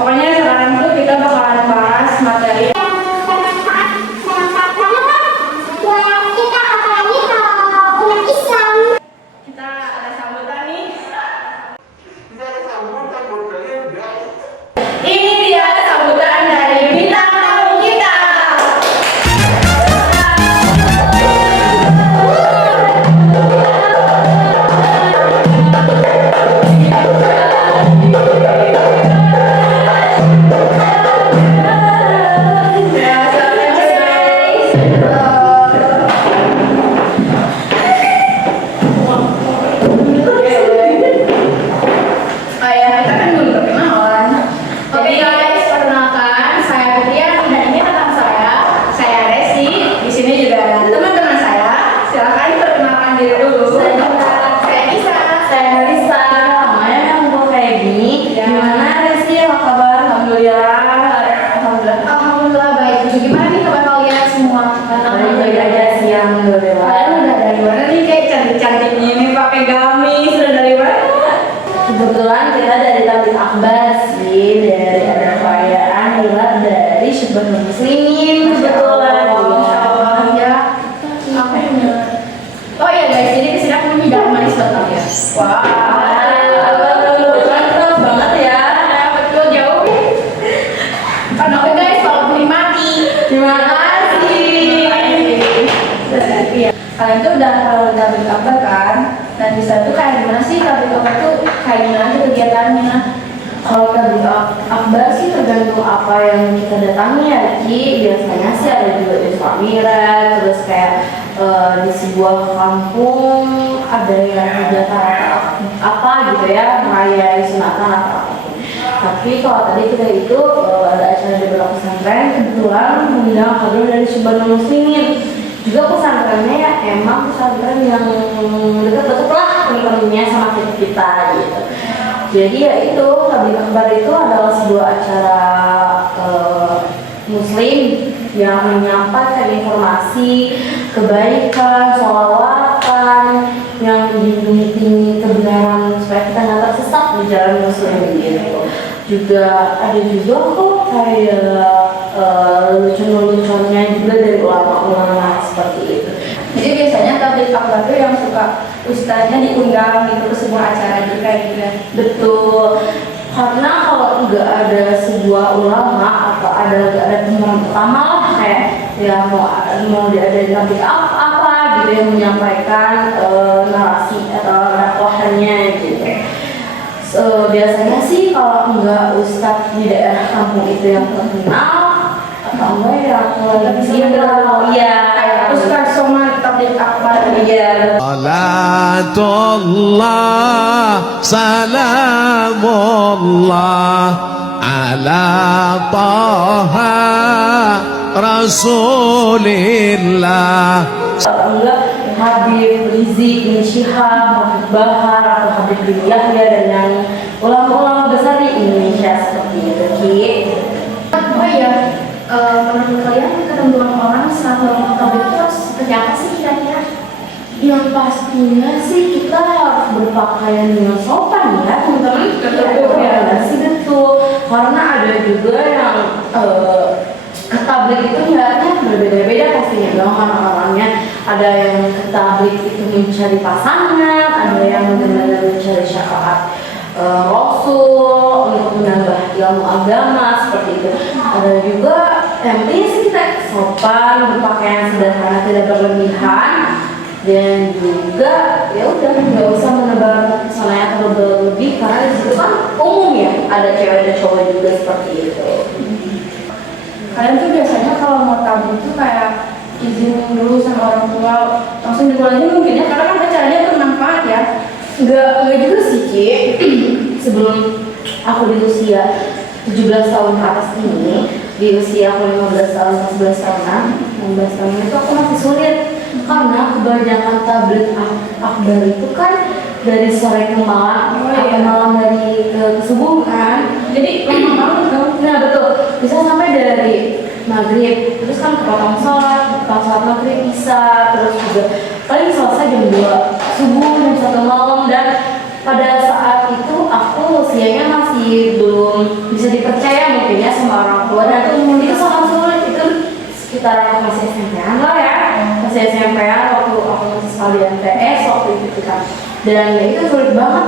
Pokoknya sekarang tuh kita bakalan bahas materi. Kita ada sambutan nih. Ini dia sambutan dari bintang tamu kita. Kebetulan kita dari Tablik Akbar sih, dari ada perayaan Milad dari Syubhanul Muslimin. Kebetulan, Insya Allah ya. Oh iya guys, jadi kesini aku menghidang manis banget ya. Wah, betul banget ya. betul jauh. Kan oke guys, kalau menikmati. Terima kasih. Iya. Kalian tuh udah tahu Tablik Akbar kan? Dan bisa tuh kayak gimana sih Tablik Akbar tuh kayak gimana aja kegiatannya? Kalau Tablik Akbar sih tergantung apa yang kita datangi ya, Ki. Biasanya sih ada juga Isra Mi'raj, terus kayak di sebuah kampung ada yang kegiatan apa gitu ya, merayakan sunatan atau apapun. Tapi kalau tadi kita itu ada acara di beberapa pesantren, kebetulan mengundang kader dari Syubhanul Muslimin. Juga pesantrennya ya emang pesantren yang dekat-dekat lah teman-temannya sama kita gitu. Jadi ya itu Tablik Akbar itu adalah sebuah acara muslim yang menyampaikan informasi kebaikan, sholawatan yang menjunjung kebenaran supaya kita nggak tersesat di jalan muslim gitu. Juga ada juga kok kayak lucu-lucunya juga dari ulama-ulama seperti itu. Jadi biasanya Tablik Akbar tuh yang suka ustaznya diundang gitu ke sebuah acara gitu kayak gitu ya. Betul. Karena kalau nggak ada sebuah ulama atau nggak ada teman pertama lah kayak ya mau diadain tablik apa gitu yang menyampaikan narasi atau dakwahnya gitu. Biasanya sih kalau nggak ustadz di daerah kampung itu yang terkenal atau enggak ya lebih viral ya Ustaz Somad Tablik Akbar. Iya. Salatullah salamullah ala taha rasulillah. Atau enggak Habib Rizik bin Syihab, Habib Bahar atau Habib bin Yahya dan yang ulama-ulama besar di Indonesia seperti itu, Ki. Oh iya, menurut kalian ketentuan orang saat melakukan tablik itu harus seperti apa sih kira-kira? Yang pastinya sih kita harus berpakaian dengan sopan ya teman-teman. Betul. Ya sih betul. Karena ada juga yang ketablik itu niatnya berbeda-beda pastinya dong orang-orangnya. Ada yang ketablik itu mencari pasangan, ada yang benar-benar mencari syafaat Rasul untuk menambah ilmu agama seperti itu. Ada juga yang penting sih kita sopan, berpakaian sederhana, tidak berlebihan. Dan juga ya udah nggak usah menebar pesona yang terlebih karena di situ kan umum ya, ada cewek ada cowok juga seperti itu. Kalian tuh biasanya kalau mau tablik tuh kayak izin dulu sama orang tua, langsung dimulainya mungkin ya, karena kan acaranya bermanfaat ya. Enggak juga sih, Ci. Sebelum aku di usia 17 tahun ke atas ini, di usia aku 15 tahun, 14 tahunan, 16 tahun itu aku masih sulit karena kebanyakan tablik akbar itu kan dari sore ke malam atau malam dari ke subuh kan, jadi lama banget kan. Nah betul, bisa sampai dari maghrib, terus kan kepotong sholat maghrib bisa, terus juga paling selesai jam 2 subuh, jam 1 malam. Dan pada saat itu aku aku usianya masih belum bisa dipercaya mungkin ya sama orang tua, dan itu sangat sulit. Itu sekitar masih SMP-an lah ya, masih SMP-an waktu aku masih sekali MTS waktu itu kan. Dan ya itu sulit banget,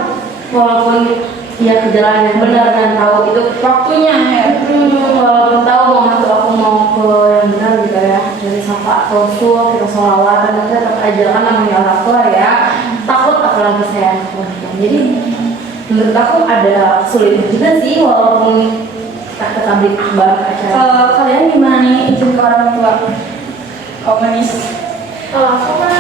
walaupun ya ke jalan yang benar dan tahu itu Waktunya ya. walaupun tahu aku mau ke yang benar gitu ya, dari sapa sosul kita sholawat, dan tetap aja kan namanya orang tua ya, takut apalagi saya perempuan. Jadi menurut aku ada sulit juga sih walaupun kita tablik akbar acara. Kalau kalian gimana nih izin ke orang tua? Komunis. Kalau aku mah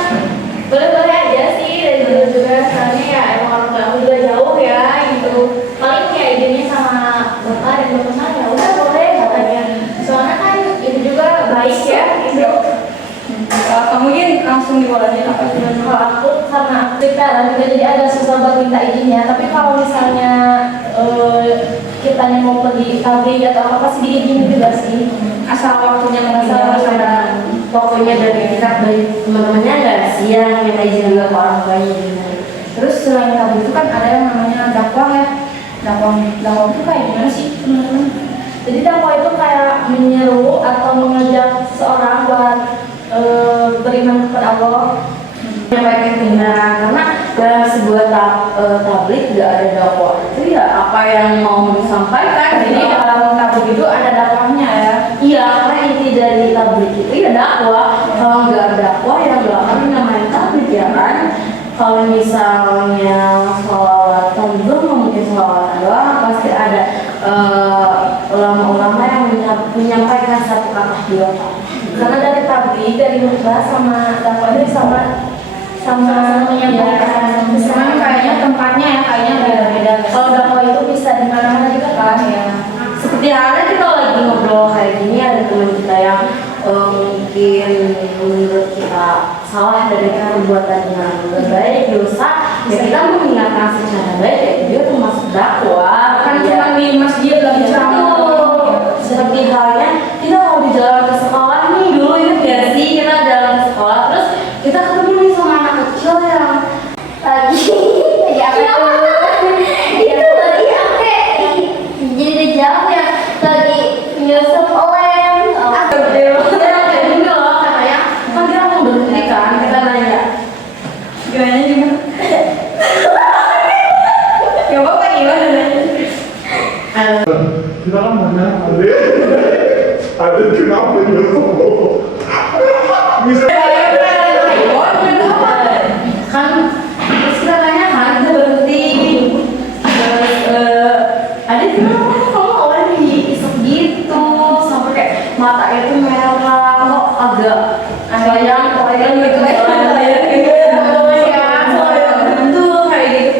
boleh-boleh aja sih, dan juga soalnya ya emang orang tua aku juga jauh ya gitu. Paling kayak izinnya sama bapak dan bapak saya, udah boleh katanya. Soalnya kan itu juga baik ya gitu. Kalau kamu mungkin langsung dibolehin apa sih? Kalau aku karena aktifan juga jadi agak susah buat minta izinnya. Tapi kalau misalnya kitanya mau pergi tablik atau apa sih diizinin juga sih. Asal waktunya Asal pokoknya dari kita dari teman-temannya nggak siang minta izin juga ke orang tuanya juga. Terus selain tablik itu kan ada yang namanya dakwah ya. Dakwah itu kayak gimana sih teman-teman? Jadi dakwah itu kayak menyeru atau mengajak seseorang buat beriman kepada Allah, menyampaikan kebenaran. Karena dalam sebuah tablik tidak ada dakwah itu ya apa yang mau disampaikan. Jadi dalam tablik itu ada dakwahnya ya. Iya, karena inti dari tablik itu ya dakwah. Kalau nggak ada dakwah ya nggak akan namanya tablik ya kan. Kalau misalnya sholawatan belum mungkin sholawatan doang, pasti ada ulama-ulama yang menyampaikan satu kata dua kata. Karena dari tablik, dari khutbah sama dakwah itu sama menyampaikan Cuman kayaknya tempatnya ya kayaknya beda-beda. kalau dakwah itu bisa di mana-mana juga kan ya. Seperti halnya kita lagi ngobrol kayak gini, ada teman kita yang mungkin menurut kita salah dari perbuatan yang lebih baik, dosa, ya kita mengingatkan secara baik, ya itu dia termasuk dakwah. Kan Ya. cuma di masjid lagi ceramah. Seperti halnya kita mau di jalan ke sekolah nih, dulu ingat gak sih kita jalan ke sekolah terus kita ketemu nih sama anak kecil yang lagi ya itu lagi apa jadi jauh ya, lagi nyusup lem kayak gini loh katanya. Kan kita mau berhenti kan, kita nanya Gimana juga? Ya bapak gimana nanya? kita kan banyak ada kenapa dia bisa kan, terus kita tanya kan, kita berhenti terus ada kenapa kamu awalnya diisep gitu sampai kayak matanya tuh merah kok agak sayang gitu kayak gitu.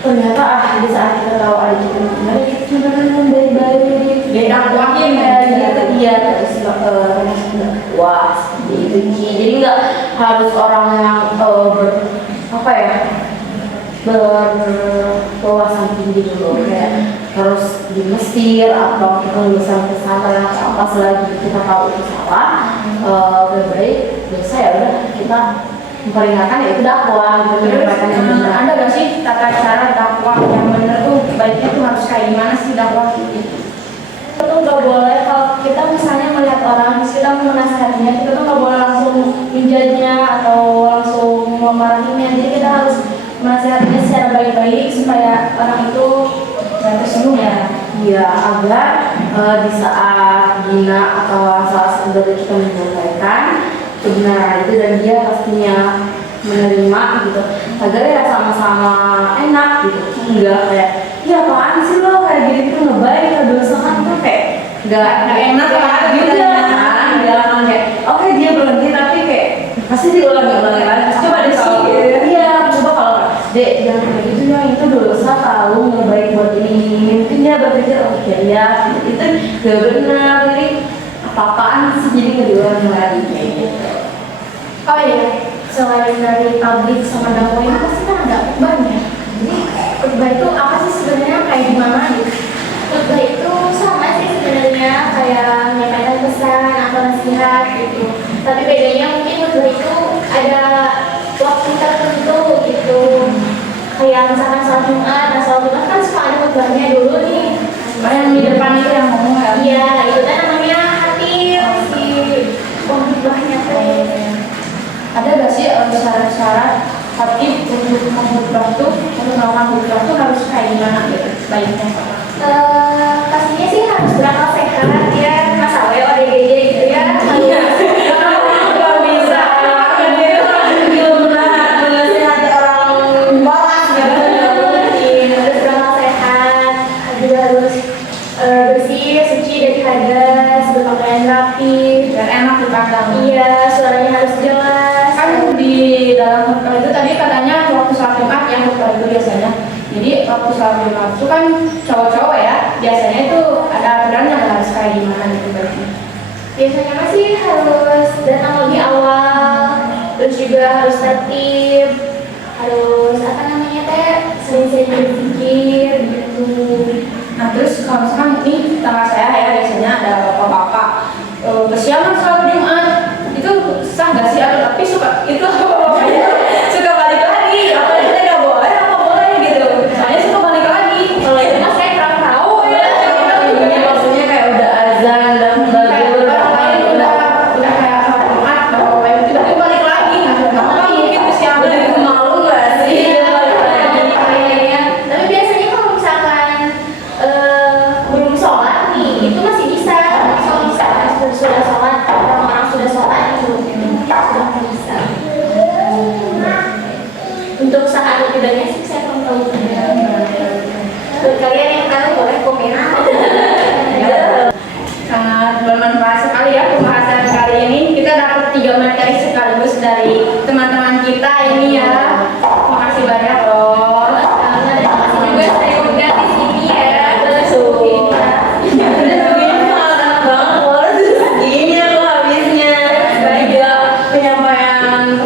Ternyata di saat kita tahu ada juga kita cuma baik-baik Dakwahin kayak gitu. Iya, terus wah seperti itu Ci. Jadi nggak harus orang yang apa ya, berwawasan tinggi dulu kayak harus di Mesir atau lulusan pesantren atau apa, selagi kita tahu itu salah, baik dosa ya udah kita memperingatkan, ya itu dakwah gitu, menyampaikan yang benar. Ada gak sih tata cara dakwah yang benar tuh baiknya tuh harus kayak gimana sih dakwah gitu? Itu nggak boleh kalau kita misalnya melihat orang terus kita mau menasihatinya, kita tuh nggak boleh langsung menjudge-nya atau langsung memarahinya. Jadi kita harus menasihatinya secara baik-baik supaya orang itu Gak tersinggung ya? ya agar di saat gina atau saat sebenarnya kita menyampaikan kebenaran itu dan dia pastinya menerima gitu, agar ya sama-sama enak gitu. Enggak kayak ya apaan sih lo kayak gitu ngebaik dosa kan tuh kayak nggak enak lah gitu kan. Nggak akan kayak oke dia berhenti tapi kayak pasti diulangi lagi coba deh sih. Iya, coba kalau dek jangan kayak gitu ya, itu dosa tahu ngebaik buat ini. Mungkin dia berpikir oke ya itu gak benar, jadi apa-apaan sih, jadi kedua lagi kayak gitu. Oh iya, selain dari tablik sama dakwah ini pasti kan ada khutbahnya. Jadi khutbah itu apa sih sebenarnya, kayak gimana gitu? Khutbah itu sama sih sebenarnya kayak menyampaikan pesan atau nasihat gitu. Tapi bedanya mungkin khutbah itu ada waktu tertentu gitu. Kayak misalkan sholat Jumat, nah sholat Jumat kan suka ada khotbahnya dulu nih. Yang di depan itu yang ngomong ya. Iya, itu kan namanya hatim si khotbahnya teh. Ada gak sih syarat-syarat khatib untuk mengkhutbah tuh, untuk melakukan khutbah tuh harus kayak gimana gitu baiknya? Pastinya sih harus berakal sehat ya, Mas Awe ODGJ gitu ya. Nggak bisa. Dia belum pernah menasihati orang bolas gitu. Harus berakal sehat, juga harus bersih, suci dari hadas, berpakaian rapi. Biar enak dipandang. Iya, suaranya harus jelas. Kan di dalam khutbah itu tadi katanya waktu salat Jumat yang khutbah itu biasanya. Jadi waktu salat Jumat itu kan cowok-cowok ya, biasanya itu ada aturannya harus kayak gimana gitu berarti. Biasanya masih harus datang lebih awal, terus juga harus tertib, harus apa namanya teh, sering-sering berzikir gitu. Nah terus kalau misalkan ini tetangga saya ya biasanya ada bapak-bapak kesiangan salat Jumat itu sah gak sih? Tapi suka itu bapaknya suka balik lagi. Apa itu nggak boleh? Apa boleh gitu? Soalnya suka balik lagi. Kalau itu mas saya kurang tahu ya. Ini maksudnya kayak udah azan dan udah kayak salat Jumat bapak-bapak itu tapi balik lagi. Nggak apa mungkin kesiangan itu malu nggak sih? Tapi biasanya kalau misalkan belum sholat nih, itu masih bisa. Kalau misalkan sudah sholat, orang sudah sholat itu sudah bisa. Untuk saat atau tidaknya sih saya kurang tahu. Buat kalian yang tahu boleh komen. Sangat bermanfaat sekali ya pembahasan kali ini. Kita dapat 3 materi sekaligus dari teman-teman kita ini ya. Makasih banyak loh. Terima kasih juga saya udah di sini ya.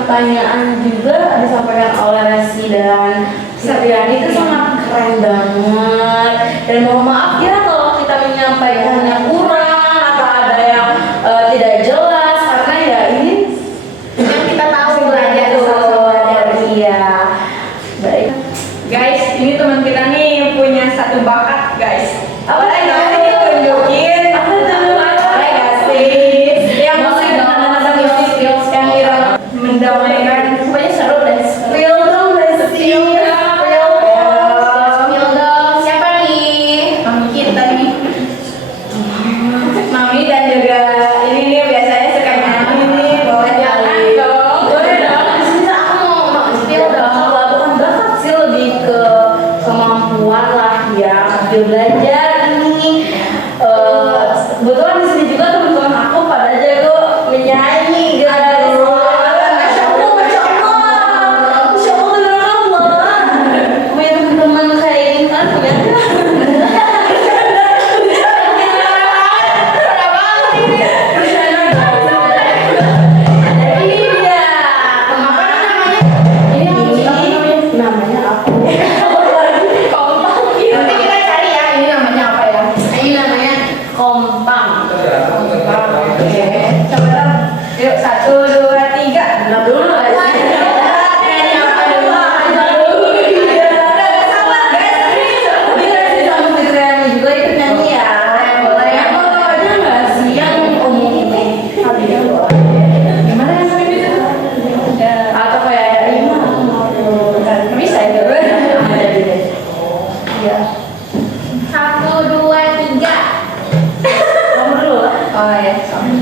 Pertanyaan juga disampaikan oleh Resi dan Sabriani itu sangat keren banget. Dan mohon maaf ya kalau kita menyampaikannya kurang atau ada yang tidak jelas karena ya ini Yang kita tahu belajar belajar. iya. Baik. Guys, ini teman kita nih punya satu bakat guys. Boleh nggak sih tunjukin? Boleh nggak sih? Yang musik dengan musik skills yang kira mendamaikan pokoknya seru deh. Real dong Resi. Real Dong, siapa nih? Mami kita nih. Mami dan juga ini nih biasanya suka nyanyi nih. Boleh jangan dong. Boleh dong. Di sini aku mau spill dong. Kalau bukan bakat sih lebih ke kemampuan lah ya. Sambil belajar ini. Kebetulan di sini juga teman-teman aku pada jago menyanyi guys. Masya Allah, Masya Allah. Masya Allah, Masya Allah. Punya teman-teman kayak ini kan punya. Ini dia. Apa namanya? Ini Namanya aku. nanti kita cari ya ini namanya apa ya? Ini namanya kompang. Oke, coba dong. Yuk 1, 2, 3. Nah dulu aja. Kayaknya apa dulu? Udah sabar guys. Dia sih sama Fitriani juga ikut nyanyi ya. Boleh ya? Mau aja nggak sih yang umum ini? Gimana yang kami bisa? Ya, Atau kayak ada lima? nggak bisa ya. Ada deh. Iya. 1, 2, 3. Nomor dulu. Oh ya, sama.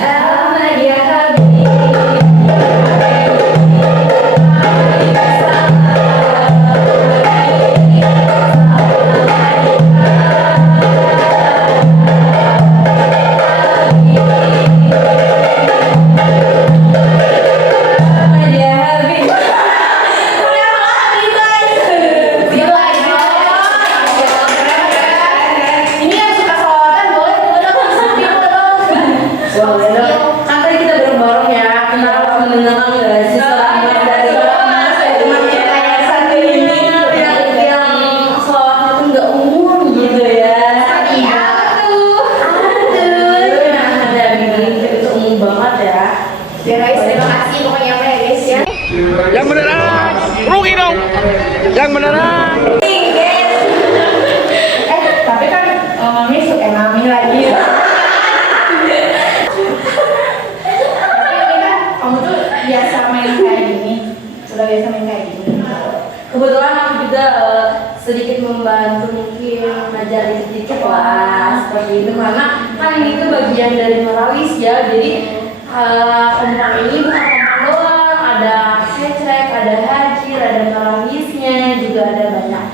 Ahmad ya Habib. Dia habis. Udah lagi guys. Gila, gila. membantu mungkin ngajarin sedikit lah seperti itu, karena kan ini tuh bagian dari Marawis ya. Jadi kompang ini bukan kompang doang, ada kecrek, ada hajir, ada Marawisnya, juga ada banyak.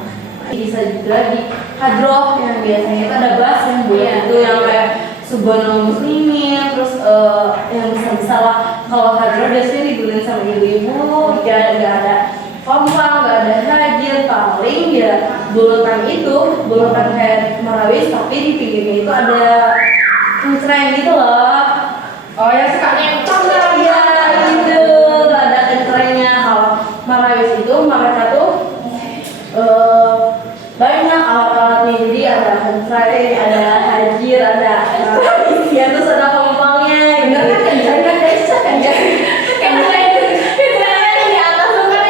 Bisa juga di hadroh yang biasanya itu ada bas yang buat itu yang kayak subhanallah muslimin, terus yang besar-besar lah. Kalau hadroh biasanya dibeliin sama ibu-ibu, ya nggak ada kompang, nggak ada hajir, paling ya bulutan itu, bulutan kayak Marawis tapi di pinggirnya itu ada kencreng gitu loh. Oh ya, suka nempel lah Iya itu ada kencrengnya. Kalau Marawis itu mereka tuh banyak alat-alatnya, jadi ada kencreng, ada hajir, ada ya terus ada kompangnya. bener kan kenceng kan guys, kenceng Di atas tuh kan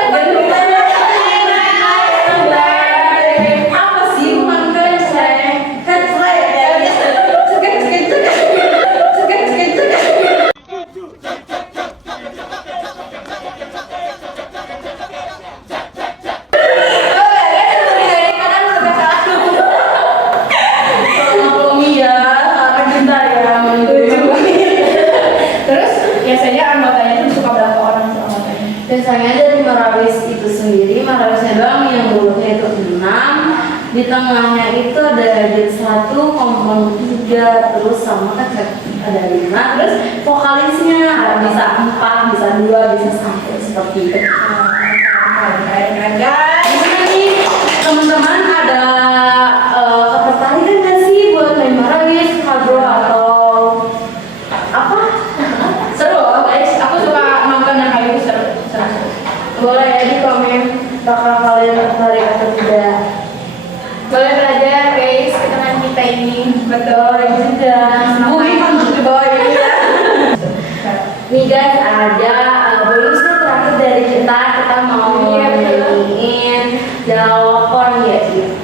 yang apa sih bukan kencreng? Kencreng ya. terus biasanya anggotanya tuh suka berapa orang tuh anggotanya? Biasanya dari Marawis itu sendiri, Marawisnya doang yang bulutnya itu 6, di tengahnya itu ada hajir 1, kompang 3, terus sama kecek ada 5, terus vokalisnya bisa 4, bisa 2, bisa sampai seperti itu. Keren guys. Gimana nih teman-teman, ada ketertarikan nggak sih buat main Marawis, hadroh atau apa? Seru guys, aku suka nonton yang kayak gitu, seru. Boleh ya di komen bakal kalian tertarik atau tidak. Boleh belajar guys, ketenangan kita ini. Betul juga. Bumi kan di bawah ini ya. Nih guys, ada bonusnya terakhir dari kita mau nyanyiin jawaban yaitu